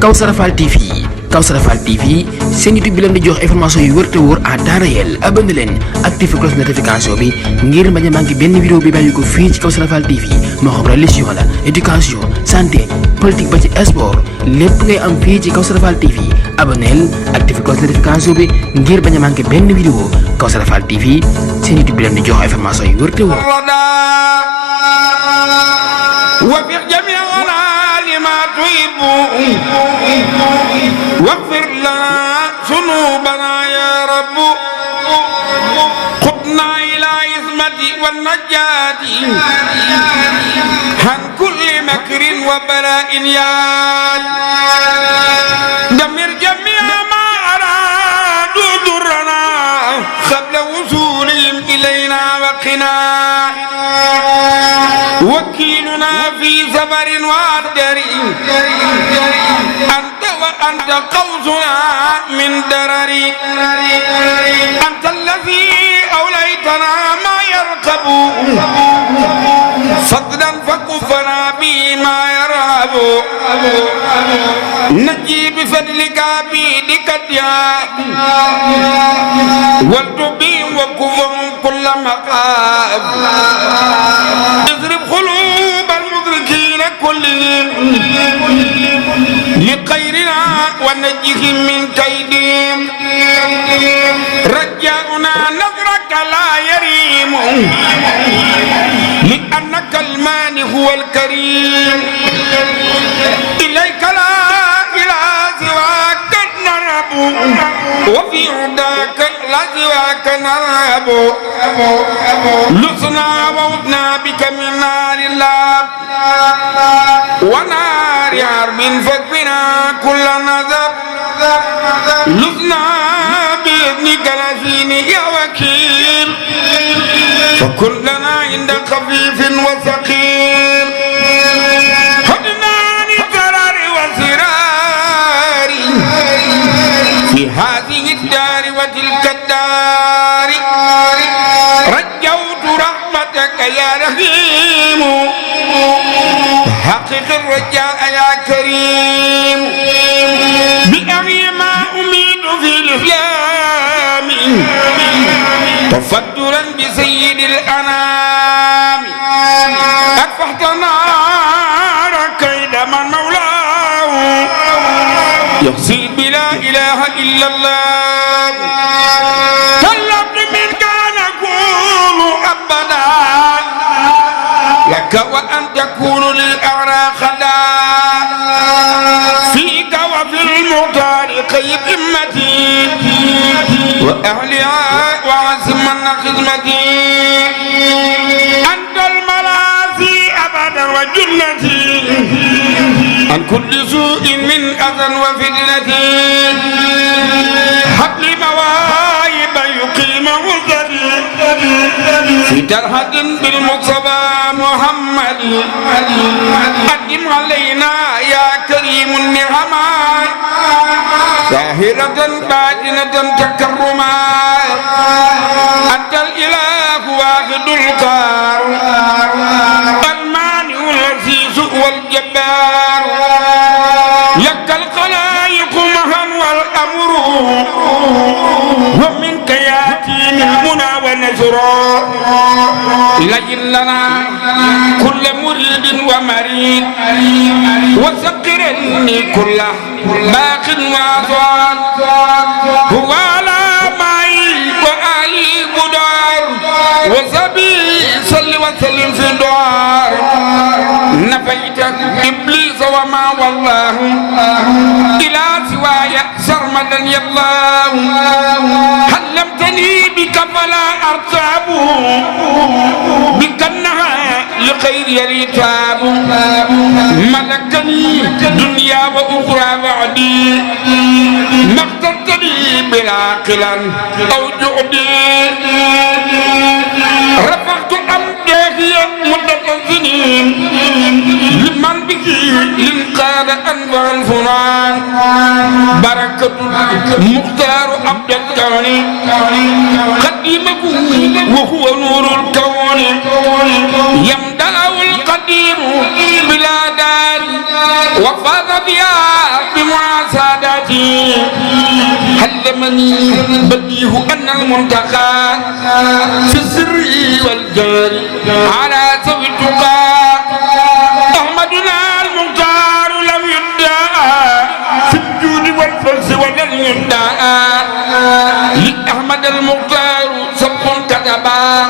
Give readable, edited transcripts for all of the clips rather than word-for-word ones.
Kawsara Fall TV Kawsara Fall TV seen YouTube bi leen di jox information yu wër te wóor à temps réel abonné leen activé cloche notification bi ngir bañ a manqué benn vidéo bi bàyyi ko fii ci Kawsara Fall TV moo xam religion la éducation santé politique ba ci sport lépp ngay am fii ci Kawsara Fall TV abonneel activé cloche notification bi ngir bañ a manqué benn vidéo Kawsara Fall TV seen YouTube bi leen di jox information yu wër te wóor. واغفر لنا ذنوبنا يا رب خذنا إلى عصمة والنجاة عن كل مكر وبلاء يا دمر جميع ما أرادوا ضرنا قبل وصولهم إلينا وقنا وكيلنا في سفر وعدر أنت قوسنا من درري أنت الذي أوليتنا ما يرقب صددا فكفنا بما يرهب نجي بفضلك بيدك الدياب والتبي وكفهم كل مقاب اضرب قلوب المدركين كلهم لخيرنا ونجهم من كيدهم رجاؤنا نظرك لا يريم لأنك المانع هو الكريم إليك لا إله سواك نرهب وفي هداك لا سواك نرهب لسنا وعدنا بك من نار الله ونار حرب فكفنا كل نذب لسنا بإذنك العظيم يا وكيل فكن لنا عند خفيف وثقيل هدنا عن الضرر والضرار في هذه الدار وتلك الدار رجوت رحمتك يا رحيم حقق الرجاء يا كريم بأغي ما أميد في الإسلام تفضلا بسيد الأنام أكفحت نار كيد من مولاه يحصي بلا إله إلا الله طلبت منك أن أكون أبدا لك وأن تكون للأعرى خدا فيك وفي المختار خيب إمتي وأهلها وعزمن خدمتي أنت الملاذي أبدا وجنتي عن كل سوء من أذى وفتنتي حبل مواهب يقيم وزري في ترهد بالمصطفى محمد قدم علينا يا كريم النعمات ظاهرة باطنة تكرما أنت الإله واحد القهار المانع العزيز والجبار لك الخلائق مها والأمر ومنك يأتي المنى والنصر لجل لنا كل مريد ومريد وسقرني كل باق وصال هو على معي وآلي بدار وسبي صل وسلم في الدار نفيت إبليس وما والله إلى سواي سرمدا يالله حلمتني بك فلا أرتاب بك النهى لخير يريتاب ملكني دنيا وأخرى بعدي ما اخترتني بلا قلن أو جهدي رفعت أمداهي مدة السنين لمن به لنقاد أنواع الفنان بركة مختار عبد الكون قديمه وهو نور الكون يمدله القدير بلا دار وفاز بها علمني بديه أن المنتقى في السر والجار على ذوي التقى أحمدنا المختار لم يدعى في الجود والفلس ولم يدعى لأحمد المختار سبق كتبا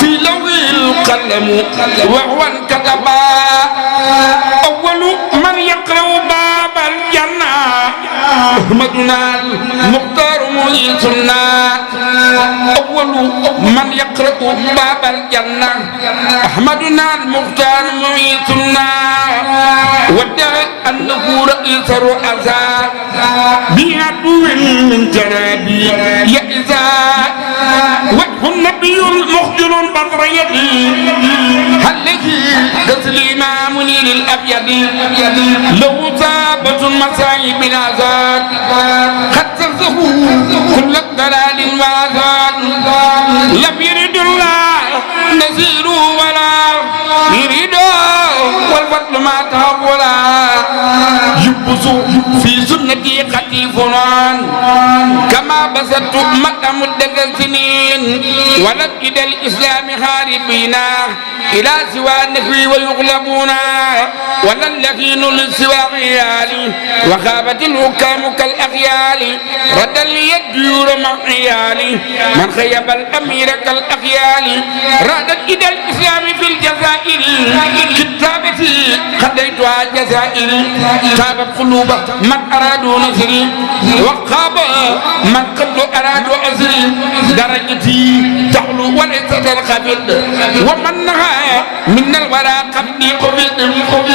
في لوح القلم وهو كتبا أول من يقرأ باب الجنة أحمدنا المختار مؤيتنا أول من يقرأ باب الجنة أحمدنا المختار مؤيتنا ودعا أنه رئيس الرؤساء بعدو من جرابي يئذا وجه النبي المخجل بدر يدي هله تسليما منير الأبيض لو ثابت المصائب العذاب قد تنزه كل الضلال والعذاب لم يرد الله نزير ولا يريد والفضل ما تهولا يبص في سنتي خطيفنا كما بسطت مدى مدة سنين ولد إلى الإسلام هاربين إلى سوى النفي ويغلبون ولا اللخين للسوى عيالي وخابت الحكام كالأخيال رد اليديور مع عيالي من خيب الأمير كالأخيال ردت إلى الإسلام في الجزائر كتابتي قضيتها الجزائر تابت قلوب من أرادوا نصري وخاب من قد أرادوا أسري درجتي تعلو وليست الخفض ومن نهى من الورى قبلي قبض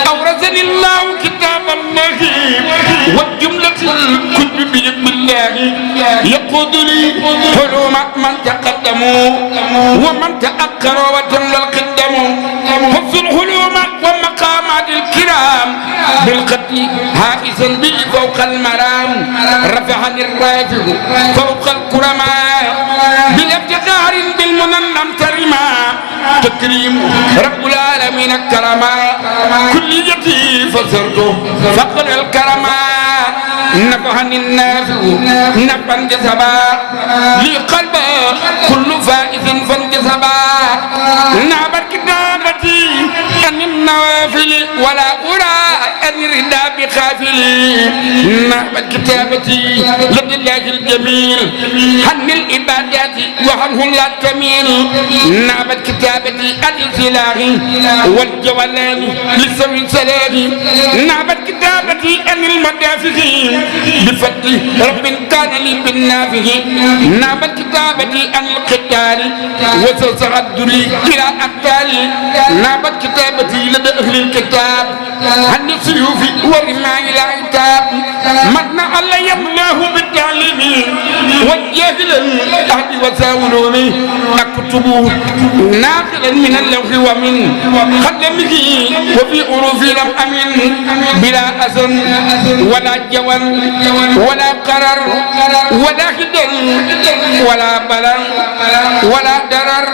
أورثني الله كتاب الله والجملة الكتب بإذن الله يقود لي حلوم من تقدموا ومن تأخر وجل القدم حفظ الحلوم ومقامات الكرام بالقتل هائسا بي فوق المرام رفعني الرافع فوق الكرماء بالافتخار بالمنن ترما تكريم رب العالمين الكرماء كليتي فسرته فقر الكرماء نفعني النافع نفعا جسبا لي قلبا كل فائز فانجسبا نعبر كتابتي أن النوافل ولا أرى أن ردا بخافلي نعبر كتابتي لدى الله الجميل حن الإبادات وحنه لا تميل نعبر كتابتي الإسلام والجولان لسوي السلام نعبر كتابتي أن المدافعين بفضل رب كان لي بالنافه نعبر كتابتي عن القتال وستصعد لي إلى أقتال نعبر كتابتي لدى أهل الكتاب عن السيوف والرماء إلى عتاب مدنا الله يملاه بالتعليم والجاهل الأهل وساولوني أكتبه ناقلا من اللوح ومن خدمه وفي حروف لم أمن بلا أذن ولا جوان ولا قرر ولا هدن ولا بلن ولا درر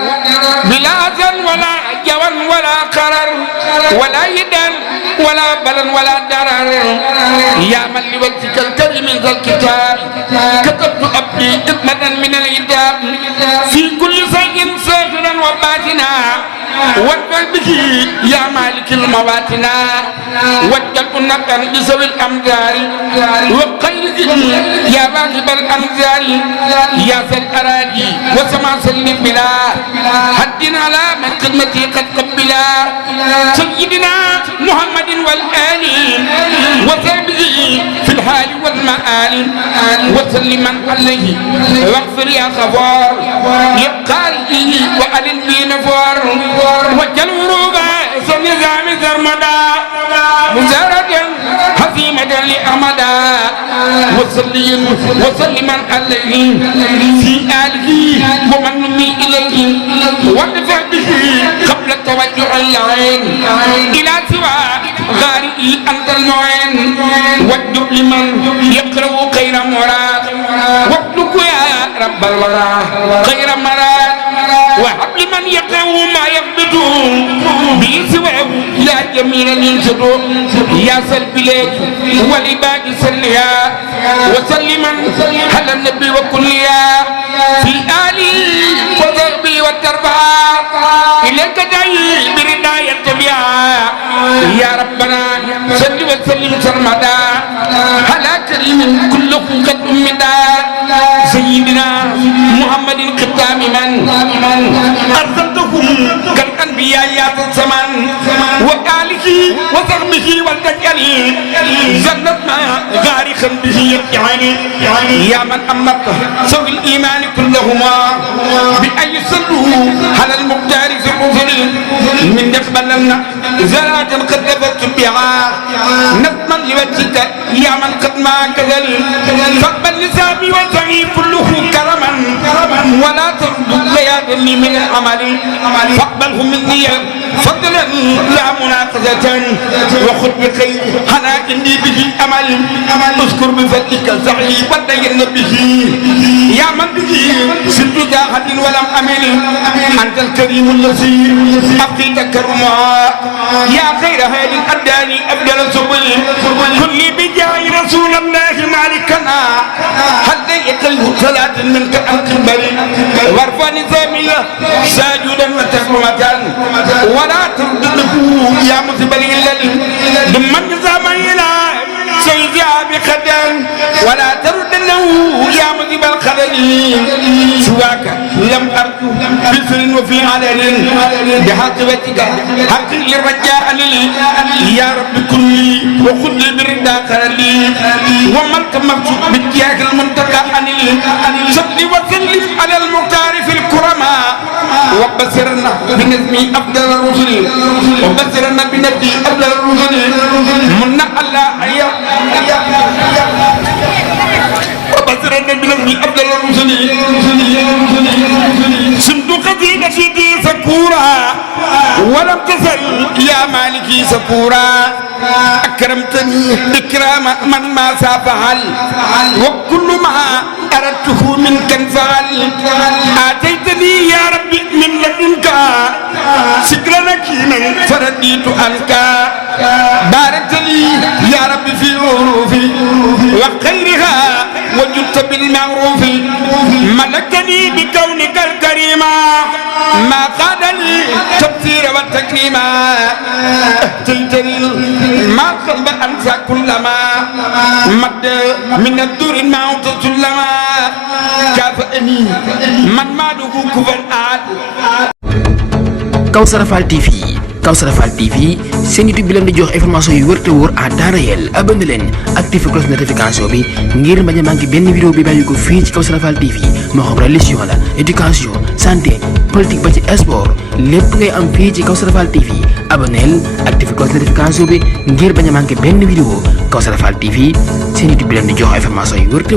بلا أذن ولا جوان ولا قرر ولا هدن ولا بلن ولا درر يا من لوجهك الكريم ذا الكتاب كتبت أبدي إثمة من الكتاب في كل شيء ساهرا وباطنا واتبع به يا مالك المواتنا واتبع نبدا بسوي الأمدار وقيد يا واجب الأنزال يا ذا الأراضي وسمع سلم بلا حدنا على من خدمتي قد قبلا سيدنا محمد والآل وصحبه في الحال والمآل وسلم عليه واغفر يا غفار لقارئه وألن بي نفار وجل وروبا سنظام زرمدا مزارة حزيمة لأحمدا وسلما عليه في آله ومن نمي إليه وادفع به قبل توجه العين إلى سوى غارئي أنت المعين واكتب لمن يقرأ خير مراد واكتب يا رب الورى خير مراد وهب من يقع ما يقبض به سواه لا جميل ينشد يا سلبي ولباقي سليا وسلما على النبي وكليا في آلي وضربي والتربع إليك دعي برداية التبيع يا ربنا صل وسلم سرمدا على كريم كله قد أمدا سيدنا محمد الختام من أرسلتهم كالأنبياء يا الزمان وآله وصحبه والدجال جنة ما غارقا به يعني يا من أمت سوي الإيمان كلهما بأن يصلوا على المختار في الرسل من يقبلنا زراعة قد لبت بها نظما لوجهك يا من قد ما كذل فاقبل لسامي وسعي كله كرما ولا ترد ليادني من العمل فاقبله مني فضلا لا مناقضة وخذ بخير حنا إني به أمل اذكر بفضلك سعي ودين به يا من به سرت جاهد ولم أمل أنت الكريم الذي أبقيت كرما يا خير هادي أداني أبدل سبل كل بجاه رسول الله مالكنا هل يقل صلاة منك أن تقبل وارفع نظامي ساجدا وتكرمة ولا تردده يا مذبل لمن نظام إلى سيدي بخدم ولا تردده يا مذب الخلل سواك لم أرجو في سر وفي علل بحاجبتك حق الرجاء لي يا رب كلي وخذ لي بردا خلي وملك مقصود بجاه المنتقى أني صل وسلم على المختار في الكرماء وبصرنا بنزمي أفضل الرسل وبصرنا بنبي أفضل الرسل من الله وبصرنا بنزمي أفضل الرسل صندوق قصيدتي سكورا ولم تزل يا مالكي سكورا أكرمتني إكرام من ما سافعل وكل ما أردته منك انفعل آتيتني يا ربي من لدنك سكرنك من فرديت عنك باركت لي يا ربي في عروفي وخيرها وجدت بالمعروف ملكتني بكونك الكريم ما قاد لي تبصير والتكريم اهتيتني ما قلب أنسى كلما مد من الدور الموت سلما كافئني من ماله كفر آد Kawsara Fall TV Kawsara Fall TV seen YouTube bi leen di jox information yu wër te wóor à temps réel abonné leen activé cloche notification bi ngir bañ a manqué benn vidéo bi bàyyi ko fii ci Kawsara Fall TV moo xam religion la éducation santé politique ba ci sport lépp ngay am fii ci Kawsara Fall TV abonneel activé cloche notification bi ngir bañ a manqué benn vidéo Kawsara Fall TV seen YouTube bi leen di jox information yu wër te